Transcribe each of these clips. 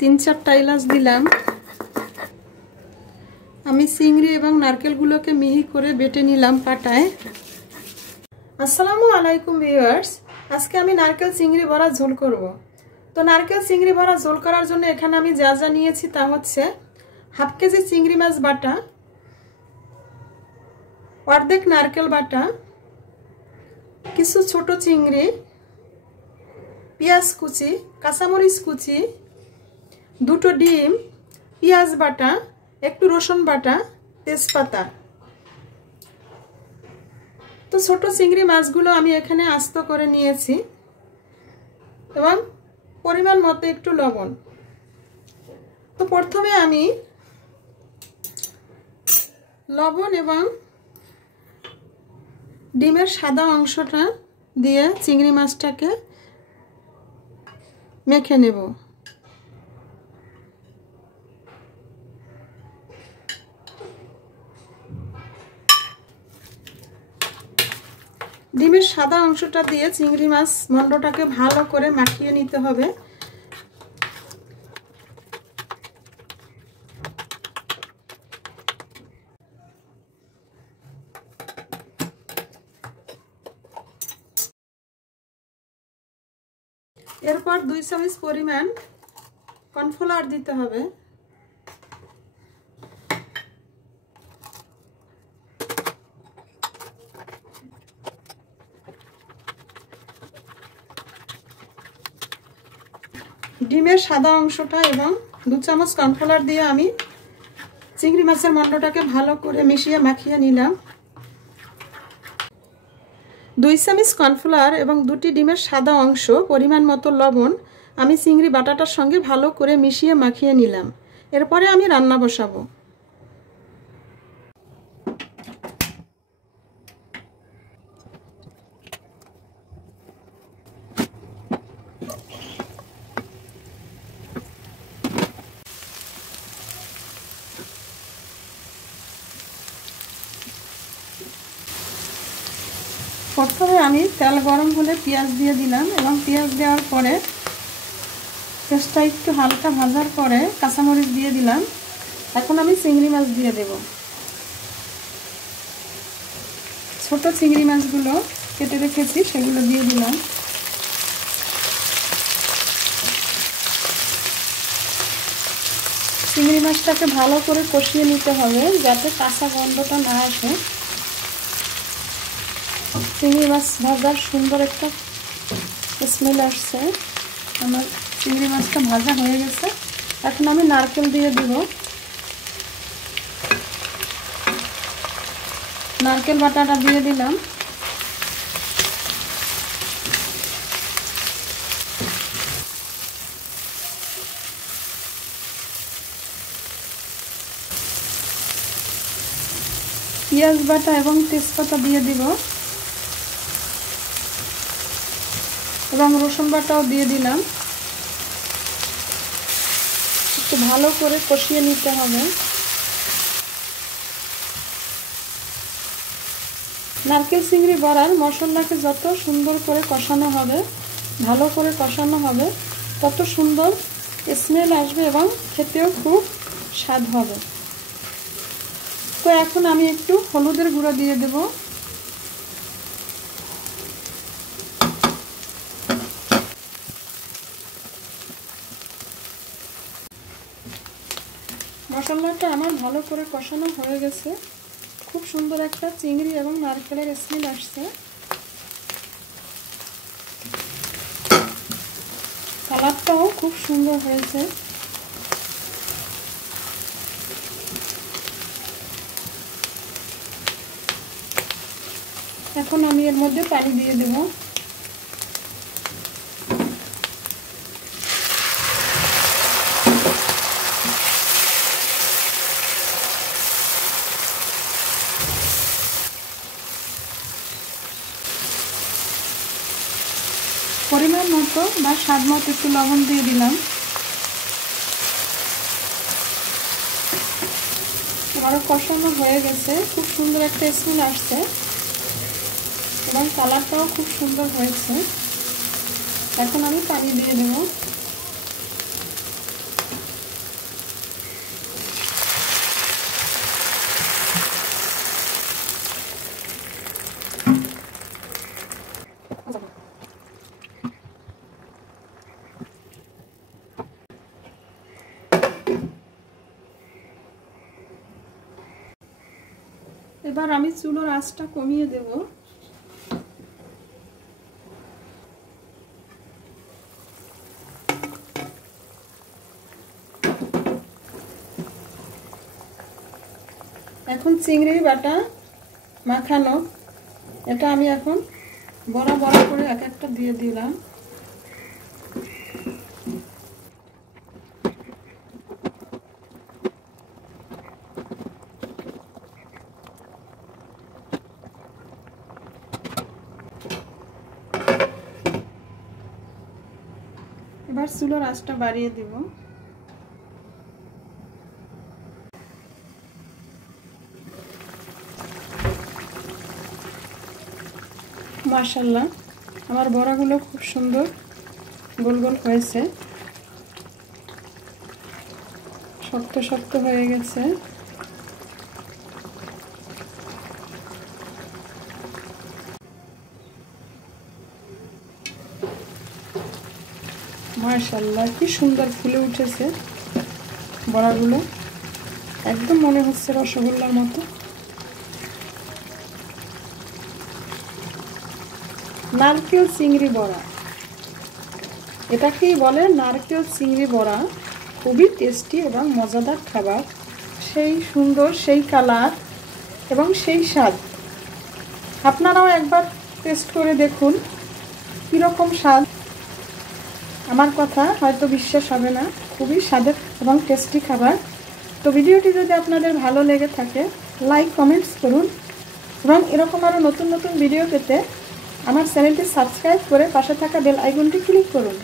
3-4টা এলাচ দিলাম। আমি চিংড়ি এবং নারকেলগুলোকে মিহি করে বেটে নিলাম পাটায়। আসসালামু আলাইকুম ভিউয়ার্স, আজকে আমি নারকেল চিংড়ি বড়া ঝোল করব। তো নারকেল চিংড়ি বড়া ঝোল করার জন্য এখানে আমি যা যা নিয়েছি তা হচ্ছে হাফ কেজি চিংড়ি মাছ বাটা, অর্ধেক নারকেল বাটা, কিছু ছোট চিংড়ি, পেঁয়াজ কুচি, কাঁচামরিচ কুচি, 2টো ডিম, পেঁয়াজ বাটা, একটু রসুন বাটা, তেজপাতা। তো ছোট চিংড়ি মাছগুলো আমি এখানে আস্ত করে নিয়েছি এবং পরিমাণ মতো একটু লবণ। তো প্রথমে আমি লবণ এবং ডিমের সাদা অংশটা দিয়ে চিংড়ি মাছটাকে মেখে নেব। ডিমের সাদা অংশটা দিয়ে চিংড়ি মাছ মন্ডটাকে ভালো করে মাখিয়ে নিতে হবে। এরপর 2 চামচ পরিমাণ কর্নফ্লাওয়ার দিতে হবে। ডিমের সাদা অংশটা এবং 2 চামচ কর্নফ্লাওয়ার দিয়ে আমি চিংড়ি মাছের মন্ডটাকে ভালো করে মিশিয়ে মাখিয়ে নিলাম। 2 চামচ কর্নফ্লাওয়ার এবং 2টি ডিমের সাদা অংশ, পরিমাণ মতো লবণ আমি চিংড়ি বাটাটার সঙ্গে ভালো করে মিশিয়ে মাখিয়ে নিলাম। এরপরে আমি রান্না বসাবো। প্রথমে আমি তেল গরম হলে পেঁয়াজ দিয়ে দিলাম এবং পেঁয়াজ দেওয়ার পরে পেঁয়াজটা একটু হালকা ভাজার পরে কাঁচামরিচ দিয়ে দিলাম। এখন আমি চিংড়ি মাছ দিয়ে দেব। ছোট চিংড়ি মাছগুলো কেটে রেখেছি সেগুলো দিয়ে দিলাম। চিংড়ি মাছটাকে ভালো করে কষিয়ে নিতে হবে যাতে কাঁচা গন্ধটা না আসে। চিংড়ি মাছ ভাজার সুন্দর একটা স্মেল আসছে। আমার চিংড়ি মাছটা ভাজা হয়ে গেছে। এখন আমি নারকেল দিয়ে দেব। নারকেল বাটাটা দিয়ে দিলাম। পেঁয়াজ বাটা এবং তেজপাতা দিয়ে দিব এবং রসুন বাটাও দিয়ে দিলাম। একটু ভালো করে কষিয়ে নিতে হবে। নারকেল চিংড়ি বড়ার মশলাকে যত সুন্দর করে কষানো হবে, ভালো করে কষানো হবে, তত সুন্দর স্মেল আসবে এবং খেতেও খুব স্বাদ হবে। তো এখন আমি একটু হলুদের গুঁড়ো দিয়ে দেব। মশলাটা আমার ভালো করে কষানো হয়ে গেছে। খুব সুন্দর একটা চিংড়ি এবং নারকেলের স্মেল আসছে। কালারটাও খুব সুন্দর হয়েছে। এখন আমি এর মধ্যে পানি দিয়ে দেব। পরিমাণ মতো বা স্বাদ মতো একটু লবণ দিয়ে দিলাম। আরো কষানো হয়ে গেছে। খুব সুন্দর একটা স্মেল আসছে এবং কালারটাও খুব সুন্দর হয়েছে। এখন আমি পানি দিয়ে দেব। এবার আমি চুলোর আঁচটা কমিয়ে দেব। এখন চিংড়ি বাটা মাখানো, এটা আমি এখন বড়া বড়া করে এক একটা দিয়ে দিলাম। এবার চুলোর আঁচটা বাড়িয়ে দিব। মাশাআল্লাহ, আমার বড়াগুলো খুব সুন্দর গোল গোল হয়েছে, শক্ত শক্ত হয়ে গেছে। মাশাআল্লাহ, কি সুন্দর ফুলে উঠেছে বড়াগুলো, একদম মনে হচ্ছে রসগোল্লার মতো। নারকেল চিংড়ি বড়া, এটাকেই বলে নারকেল চিংড়ি বড়া। খুবই টেস্টি এবং মজাদার খাবার, সেই সুন্দর, সেই কালার এবং সেই স্বাদ। আপনারাও একবার টেস্ট করে দেখুন কীরকম স্বাদ। আমার কথা হয়তো বিশ্বাস হবে না, খুবই স্বাদের এবং টেস্টি খাবার। তো ভিডিওটি যদি আপনাদের ভালো লেগে থাকে লাইক কমেন্টস করুন, এবং এরকম আরও নতুন নতুন ভিডিও পেতে আমার চ্যানেলটি সাবস্ক্রাইব করে পাশে থাকা বেল আইকনটি ক্লিক করুন।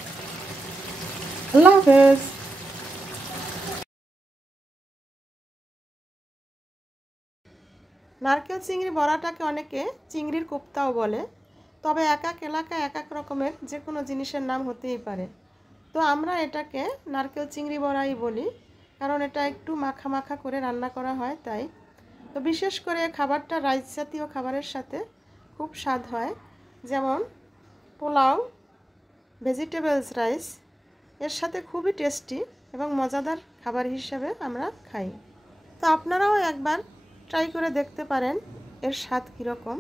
আল্লাহ হাফেজ। নারকেল চিংড়ি বড়াটাকে অনেকে চিংড়ির কোপ্তাও বলে, তবে এক এক এলাকায় এক এক রকমের যে কোনো জিনিসের নাম হতেই পারে। তো আমরা এটাকে নারকেল চিংড়ি বড়াই বলি, কারণ এটা একটু মাখা মাখা করে রান্না করা হয় তাই। তো বিশেষ করে খাবারটা রাইস জাতীয় খাবারের সাথে খুব স্বাদ হয়, যেমন পোলাও, ভেজিটেবলস রাইস, এর সাথে খুবই টেস্টি এবং মজাদার খাবার হিসেবে আমরা খাই। তো আপনারাও একবার ট্রাই করে দেখতে পারেন এর স্বাদ কীরকম।